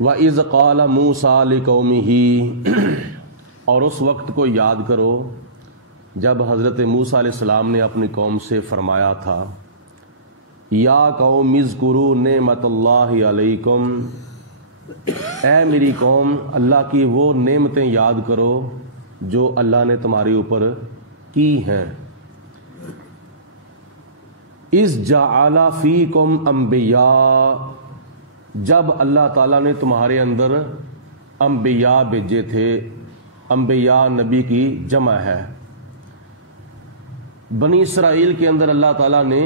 وَإِذْ قَالَ مُوسَىٰ لِقَوْمِهِ، اور اس وقت کو یاد کرو جب حضرت موسیٰ علیہ السلام نے اپنی قوم سے فرمایا تھا، یا قوم اذکروا نعمت اللہ علیکم، اے میری قوم اللہ کی وہ نعمتیں یاد کرو جو اللہ نے تمہارے اوپر کی ہیں۔ اذ جعل فیکم انبیاء، جب اللہ تعالیٰ نے تمہارے اندر انبیاء بھیجے تھے۔ انبیاء نبی کی جمع ہے۔ بنی اسرائیل کے اندر اللہ تعالیٰ نے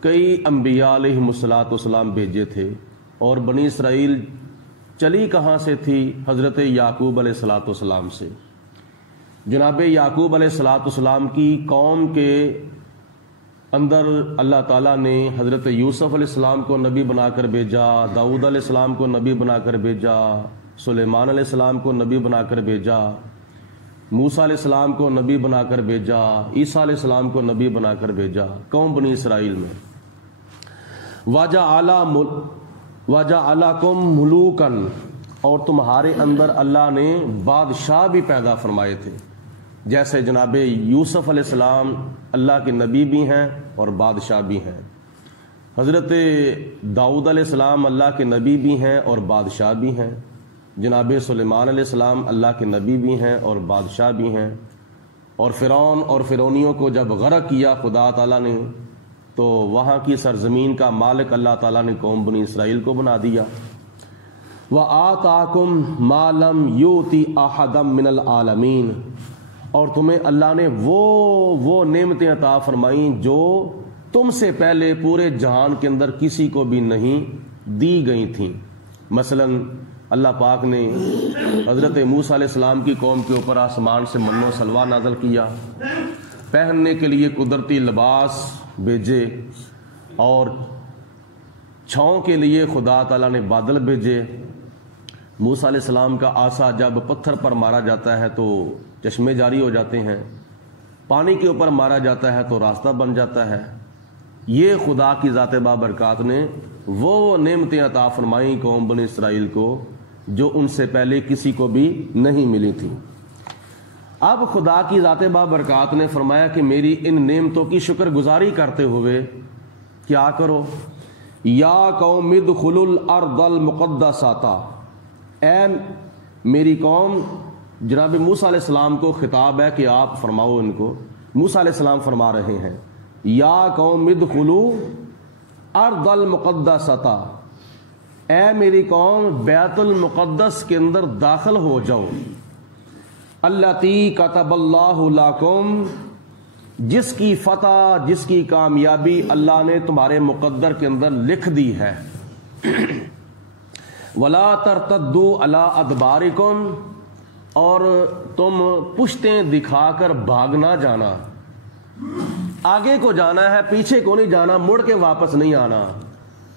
کئی انبیاء علیہم الصلوۃ بھیجے تھے، اور بنی اسرائیل چلی کہاں سے تھی؟ حضرت یعقوب علیہ الصلوۃ والسلام سے۔ جناب یعقوب علیہ الصلوۃ والسلام کی قوم کے اندر اللہ تعالیٰ نے حضرت یوسف علیہ السلام کو نبی بنا کر بھیجا، داؤد علیہ السلام کو نبی بنا کر بھیجا، سلیمان علیہ السلام کو نبی بنا کر بھیجا، موسیٰ علیہ السلام کو نبی بنا کر بھیجا، عیسیٰ علیہ السلام کو نبی بنا کر بھیجا قوم بنی اسرائیل میں۔ وَجَعَلَكُم مُلُوكًا، اور تمہارے اندر اللہ نے بادشاہ بھی پیدا فرمائے تھے، جیسے جناب یوسف علیہ السلام اللہ کے نبی بھی ہیں اور بادشاہ بھی ہیں، حضرت داؤد علیہ السلام اللہ کے نبی بھی ہیں اور بادشاہ بھی ہیں، جناب سلیمان علیہ السلام اللہ کے نبی بھی ہیں اور بادشاہ بھی ہیں، اور فرعون اور فرعونیوں کو جب غرق کیا خدا تعالیٰ نے، تو وہاں کی سرزمین کا مالک اللہ تعالیٰ نے قوم بنی اسرائیل کو بنا دیا۔ وَآتَاكُم مَا لَمْ يُؤْتِ أَحَدًا مِّنَ الْعَالَمِينَ، اور تمہیں اللہ نے وہ نعمتیں عطا فرمائیں جو تم سے پہلے پورے جہان کے اندر کسی کو بھی نہیں دی گئی تھیں۔ مثلا اللہ پاک نے حضرت موسیٰ علیہ السلام کی قوم کے اوپر آسمان سے من و سلویٰ نازل کیا، پہننے کے لیے قدرتی لباس بھیجے، اور چھاؤں کے لیے خدا تعالیٰ نے بادل بھیجے۔ موسیٰ علیہ السلام کا عصا جب پتھر پر مارا جاتا ہے تو چشمے جاری ہو جاتے ہیں، پانی کے اوپر مارا جاتا ہے تو راستہ بن جاتا ہے۔ یہ خدا کی ذات بابرکات نے وہ نعمتیں عطا فرمائیں قوم بنی اسرائیل کو جو ان سے پہلے کسی کو بھی نہیں ملی تھی۔ اب خدا کی ذات بابرکات نے فرمایا کہ میری ان نعمتوں کی شکر گزاری کرتے ہوئے کیا کرو؟ یا قوم ادخلوا الارض المقدسۃ، اے میری قوم، جناب موسیٰ علیہ السلام کو خطاب ہے کہ آپ فرماؤ ان کو۔ موسیٰ علیہ السلام فرما رہے ہیں، یا قوم ادخلوا ارض المقدسۃ، اے میری قوم بیت المقدس کے اندر داخل ہو جاؤ، التی کتب اللہ لکم، جس کی فتح، جس کی کامیابی اللہ نے تمہارے مقدر کے اندر لکھ دی ہے۔ ولا ترتدوا علی ادبارکم، اور تم پشتیں دکھا کر بھاگ نہ جانا، آگے کو جانا ہے، پیچھے کو نہیں جانا، مڑ کے واپس نہیں آنا۔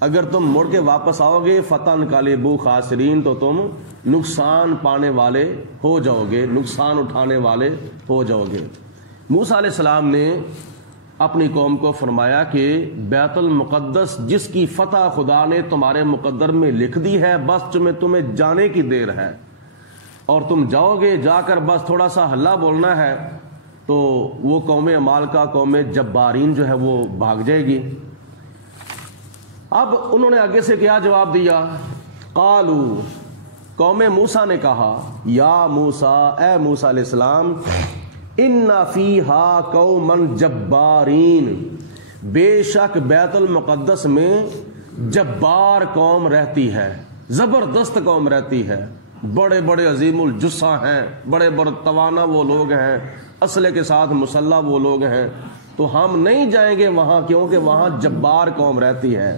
اگر تم مڑ کے واپس آؤ گے فتنقلبوا خاسرین، تو تم نقصان پانے والے ہو جاؤ گے، نقصان اٹھانے والے ہو جاؤ گے۔ موسیٰ علیہ السلام نے اپنی قوم کو فرمایا کہ بیت المقدس جس کی فتح خدا نے تمہارے مقدر میں لکھ دی ہے، بس تمہیں جانے کی دیر ہے، اور تم جاؤ گے، جا کر بس تھوڑا سا ہلا بولنا ہے تو وہ قوم عمالقہ، قوم جبارین جو ہے وہ بھاگ جائے گی۔ اب انہوں نے آگے سے کیا جواب دیا؟ قالو، قوم موسیٰ نے کہا، یا موسیٰ، اے موسیٰ علیہ السلام، ان فیہا قوما جبارین، بے شک بیت المقدس میں جبار قوم رہتی ہے، زبردست قوم رہتی ہے، بڑے بڑے عظیم الجثہ ہیں، بڑے بڑے توانا وہ لوگ ہیں، اسلحے کے ساتھ مسلح وہ لوگ ہیں، تو ہم نہیں جائیں گے وہاں، کیونکہ وہاں جبار قوم رہتی ہے۔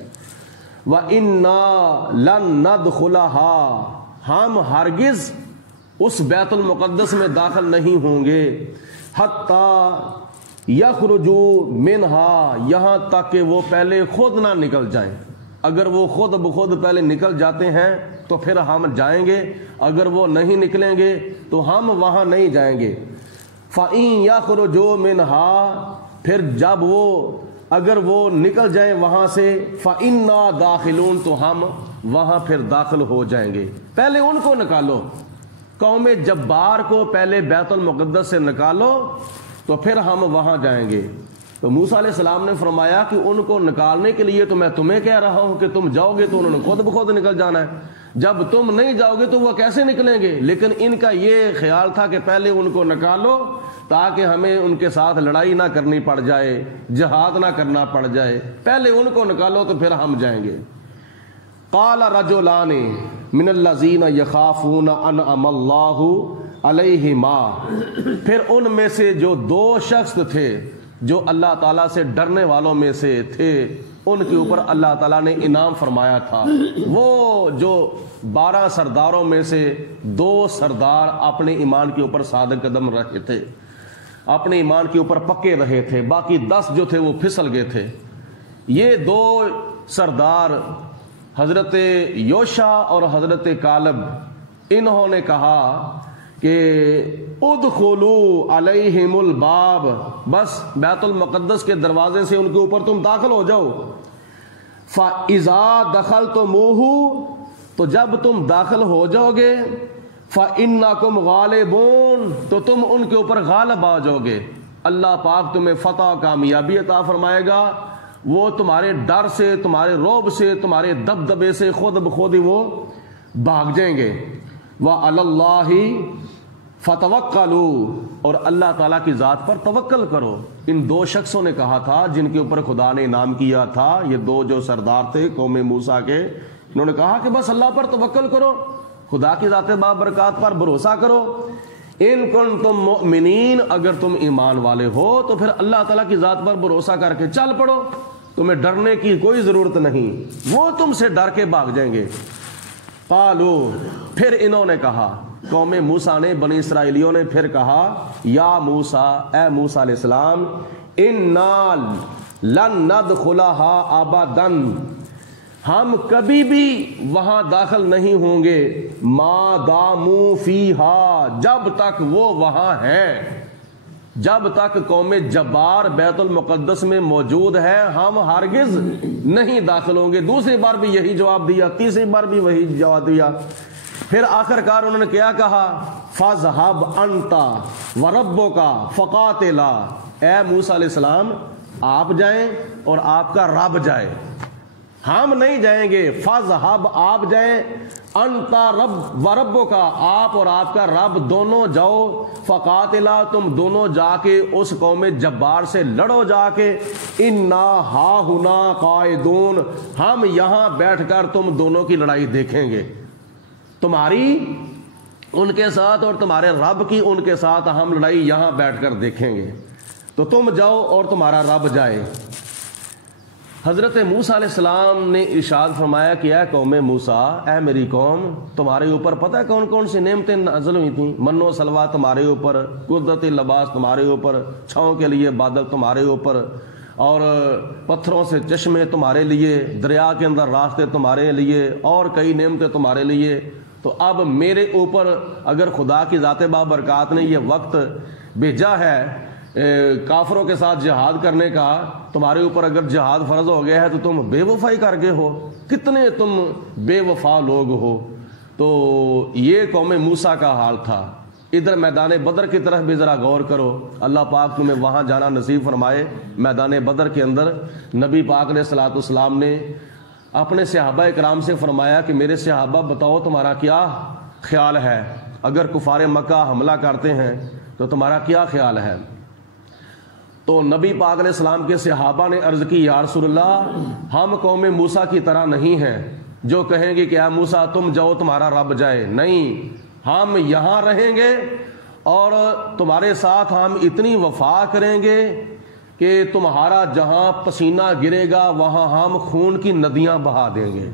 وَإِنَّا لَن نَدْخُلَهَا، ہم ہرگز اس بیت المقدس میں داخل نہیں ہوں گے، حَتَّى يَخْرُجُوا مِنْهَا، یہاں تک کہ وہ پہلے خود نہ نکل جائیں۔ اگر وہ خود بخود پہلے نکل جاتے ہیں تو پھر ہم جائیں گے، اگر وہ نہیں نکلیں گے تو ہم وہاں نہیں جائیں گے۔ فَإِن يَخْرُجُوا مِنْهَا، پھر جب وہ اگر وہ نکل جائیں وہاں سے فَإِنَّا دَاخِلُونَ تو ہم وہاں پھر داخل ہو جائیں گے. پہلے ان کو نکالو، قوم جبار کو پہلے بیت المقدس سے نکالو تو پھر ہم وہاں جائیں گے. تو موسیٰ علیہ السلام نے فرمایا کہ ان کو نکالنے کے لیے تو میں تمہیں کہہ رہا ہوں کہ تم جاؤ گے تو انہوں نے خود بخود نکل جانا ہے، جب تم نہیں جاؤ گے تو وہ کیسے نکلیں گے؟ لیکن ان کا یہ خیال تھا کہ پہلے ان کو نکالو تاکہ ہمیں ان کے ساتھ لڑائی نہ کرنی پڑ جائے، جہاد نہ کرنا پڑ جائے، پہلے ان کو نکالو تو پھر ہم جائیں گے. قال رجلان من الذین یخافون انعم اللہ علیہما، پھر ان میں سے جو دو شخص تھے جو اللہ تعالیٰ سے ڈرنے والوں میں سے تھے، ان کے اوپر اللہ تعالیٰ نے انعام فرمایا تھا. وہ جو 12 سرداروں میں سے 2 سردار اپنے ایمان کے اوپر صادق قدم رہے تھے، اپنے ایمان کے اوپر پکے رہے تھے، باقی 10 جو تھے وہ پھسل گئے تھے. یہ 2 سردار حضرت یوشع اور حضرت کالب، انہوں نے کہا کہ ادخلوا علیہم الباب، بس بیت المقدس کے دروازے سے ان کے اوپر تم داخل ہو جاؤ. فَإِذَا دَخَلْتُمُوهُ، تو جب تم داخل ہو جاؤ گے، فَإِنَّكُمْ غَالِبُونَ، تو تم ان کے اوپر غالب آ جاؤ گے. اللہ پاک تمہیں فتح و کامیابی عطا فرمائے گا. وہ تمہارے ڈر سے، تمہارے رعب سے، تمہارے دبدبے سے خود بخود ہی وہ بھاگ جائیں گے. وَعَلَى اللَّهِ فَتَوَكَّلُوا، اور اللہ تعالیٰ کی ذات پر توکل کرو. ان 2 شخصوں نے کہا تھا جن کے اوپر خدا نے انعام کیا تھا، یہ 2 جو سردار تھے قوم موسیٰ کے، انہوں نے کہا کہ بس اللہ پر توکل کرو، خدا کی ذات بابرکات پر بھروسہ کرو. ان کنتم مؤمنین، اگر تم ایمان والے ہو تو پھر اللہ تعالیٰ کی ذات پر بھروسہ کر کے چل پڑو، تمہیں ڈرنے کی کوئی ضرورت نہیں، وہ تم سے ڈر کے بھاگ جائیں گے. قالوا، پھر انہوں نے کہا، قوم موسیٰ نے، بنی اسرائیلیوں نے پھر کہا، یا موسیٰ، اے موسیٰ علیہ السلام، انا لن ندخلها ابدا، ہم کبھی بھی وہاں داخل نہیں ہوں گے، ما داموا فیہا، جب تک وہ وہاں ہیں، جب تک قوم جبار بیت المقدس میں موجود ہے ہم ہرگز نہیں داخل ہوں گے. دوسری بار بھی یہی جواب دیا، تیسری بار بھی وہی جواب دیا. پھر آخر کار انہوں نے کیا کہا، فَاذْهَبْ أَنْتَ وَرَبُّكَ فَقَاتِلَا، اے موسیٰ علیہ السلام آپ جائیں اور آپ کا رب جائے، ہم نہیں جائیں گے. فَاذْهَبْ، آپ جائیں، انتا رب وربک، آپ اور آپ کا رب دونوں جاؤ، فقاتلا، تم دونوں جا کے اس قوم جبار سے لڑو جا کے، انا ہاہنا قائدون، ہم یہاں بیٹھ کر تم دونوں کی لڑائی دیکھیں گے، تمہاری ان کے ساتھ اور تمہارے رب کی ان کے ساتھ ہم لڑائی یہاں بیٹھ کر دیکھیں گے. تو تم جاؤ اور تمہارا رب جائے. حضرت موسیٰ علیہ السلام نے ارشاد فرمایا کہ اے قوم موسیٰ، اے میری قوم، تمہارے اوپر پتہ ہے کون کون سی نعمتیں نازل ہوئی تھیں؟ من و سلوہ تمہارے اوپر، قدرتی لباس تمہارے اوپر، چھاؤں کے لیے بادل تمہارے اوپر، اور پتھروں سے چشمے تمہارے لیے، دریا کے اندر راستے تمہارے لیے، اور کئی نعمتیں تمہارے لیے. تو اب میرے اوپر اگر خدا کی ذات بابرکات نے یہ وقت بھیجا ہے کافروں کے ساتھ جہاد کرنے کا، تمہارے اوپر اگر جہاد فرض ہو گیا ہے تو تم بے وفائی کر گئے ہو، کتنے تم بے وفا لوگ ہو. تو یہ قوم موسیٰ کا حال تھا. ادھر میدان بدر کی طرف بھی ذرا غور کرو، اللہ پاک تمہیں وہاں جانا نصیب فرمائے. میدان بدر کے اندر نبی پاک علیہ الصلوۃ والسلام نے اپنے صحابہ کرام سے فرمایا کہ میرے صحابہ بتاؤ تمہارا کیا خیال ہے، اگر کفار مکہ حملہ کرتے ہیں تو تمہارا کیا خیال ہے؟ تو نبی پاک علیہ السلام کے صحابہ نے عرض کی، یا رسول اللہ، ہم قوم موسیٰ کی طرح نہیں ہیں جو کہیں گے کہ اے موسیٰ تم جاؤ تمہارا رب جائے. نہیں، ہم یہاں رہیں گے اور تمہارے ساتھ ہم اتنی وفا کریں گے کہ تمہارا جہاں پسینہ گرے گا وہاں ہم خون کی ندیاں بہا دیں گے.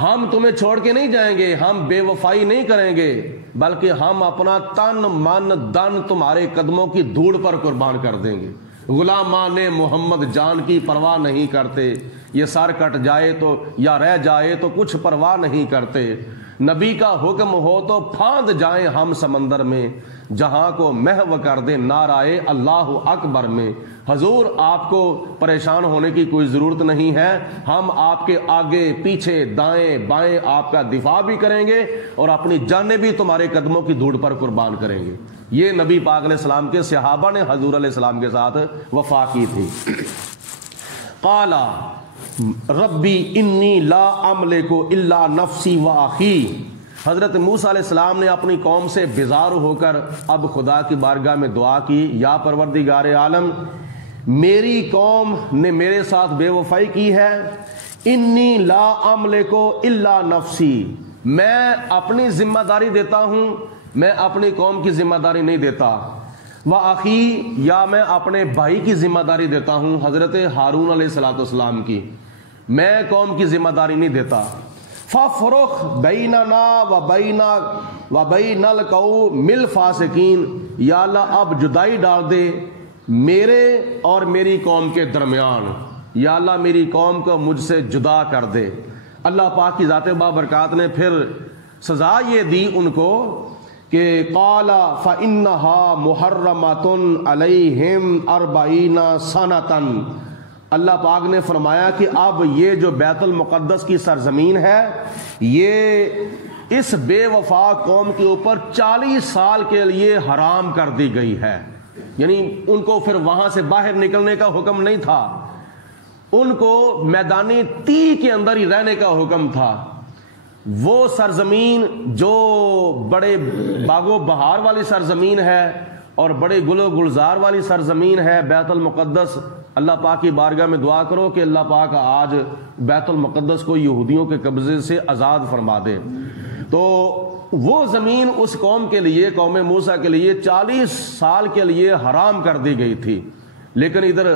ہم تمہیں چھوڑ کے نہیں جائیں گے، ہم بے وفائی نہیں کریں گے، بلکہ ہم اپنا تن من دن تمہارے قدموں کی دھوڑ پر قربان کر دیں گے. غلامان محمد جان کی پرواہ نہیں کرتے، یہ سر کٹ جائے تو یا رہ جائے تو کچھ پرواہ نہیں کرتے. نبی کا حکم ہو تو پھاند جائیں ہم سمندر میں، جہاں کو محو کر دے نعرہ اللہ اکبر میں۔ حضور آپ کو پریشان ہونے کی کوئی ضرورت نہیں ہے، ہم آپ کے آگے پیچھے دائیں بائیں آپ کا دفاع بھی کریں گے اور اپنی جانیں بھی تمہارے قدموں کی دھوڑ پر قربان کریں گے۔ یہ نبی پاک علیہ السلام کے صحابہ نے حضور علیہ السلام کے ساتھ وفا کی تھی۔ قال ربی انی لا املک الا نفسی و اخی، حضرت موسیٰ علیہ السلام نے اپنی قوم سے بیزار ہو کر اب خدا کی بارگاہ میں دعا کی، یا پروردگار عالم میری قوم نے میرے ساتھ بے وفائی کی ہے، انی لا املک الا نفسی، میں اپنی ذمہ داری دیتا ہوں، میں اپنی قوم کی ذمہ داری نہیں دیتا، وَأَخِي، یا میں اپنے بھائی کی ذمہ داری دیتا ہوں حضرت ہارون علیہ السلام کی، میں قوم کی ذمہ داری نہیں دیتا۔ فَفْرُقْ بَيْنَنَا وَبَيْنَ الْقَوْمِ الْفَاسِقِينَ، یا اللہ اب جدائی ڈال دے میرے اور میری قوم کے درمیان، یا اللہ میری قوم کو مجھ سے جدا کر دے۔ اللہ پاک کی ذات بابرکات نے پھر سزا یہ دی ان کو کہ قال فَإِنَّهَا مُحَرَّمَةٌ عَلَيْهِمْ 40 سَنَةً، اللہ پاک نے فرمایا کہ اب یہ جو بیت المقدس کی سرزمین ہے یہ اس بے وفا قوم کے اوپر 40 سال کے لیے حرام کر دی گئی ہے، یعنی ان کو پھر وہاں سے باہر نکلنے کا حکم نہیں تھا، ان کو میدانی تی کے اندر ہی رہنے کا حکم تھا۔ وہ سرزمین جو بڑے باغ و بہار والی سرزمین ہے اور بڑے گل و گلزار والی سرزمین ہے بیت المقدس، اللہ پاک کی بارگاہ میں دعا کرو کہ اللہ پاک آج بیت المقدس کو یہودیوں کے قبضے سے آزاد فرما دے۔ تو وہ زمین اس قوم کے لیے، قوم موسیٰ کے لیے 40 سال کے لیے حرام کر دی گئی تھی، لیکن ادھر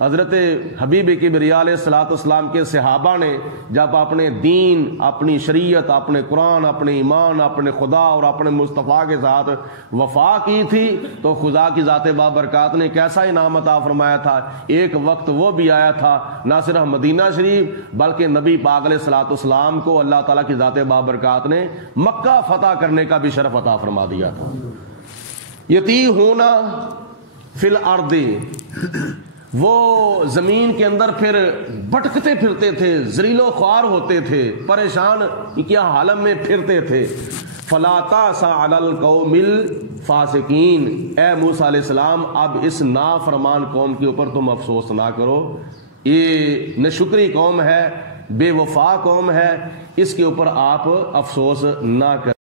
حضرت حبیب کبریا علیہ السلام کے صحابہ نے جب اپنے دین، اپنی شریعت، اپنے قرآن، اپنے ایمان، اپنے خدا اور اپنے مصطفیٰ کے ساتھ وفا کی تھی تو خدا کی ذات بابرکات نے کیسا انعام عطا فرمایا تھا۔ ایک وقت وہ بھی آیا تھا نہ صرف مدینہ شریف بلکہ نبی پاک علیہ السلام کو اللہ تعالیٰ کی ذات بابرکات نے مکہ فتح کرنے کا بھی شرف عطا فرما دیا تھا۔ یتیہون فی الارض، وہ زمین کے اندر پھر بھٹکتے پھرتے تھے، ذلیل و خوار ہوتے تھے، پریشان کیا حالم میں پھرتے تھے۔ فلا تأس علی القوم الفاسقین، اے موسیٰ علیہ السلام اب اس نافرمان قوم کے اوپر تم افسوس نہ کرو، یہ ناشکری قوم ہے، بے وفا قوم ہے، اس کے اوپر آپ افسوس نہ کریں۔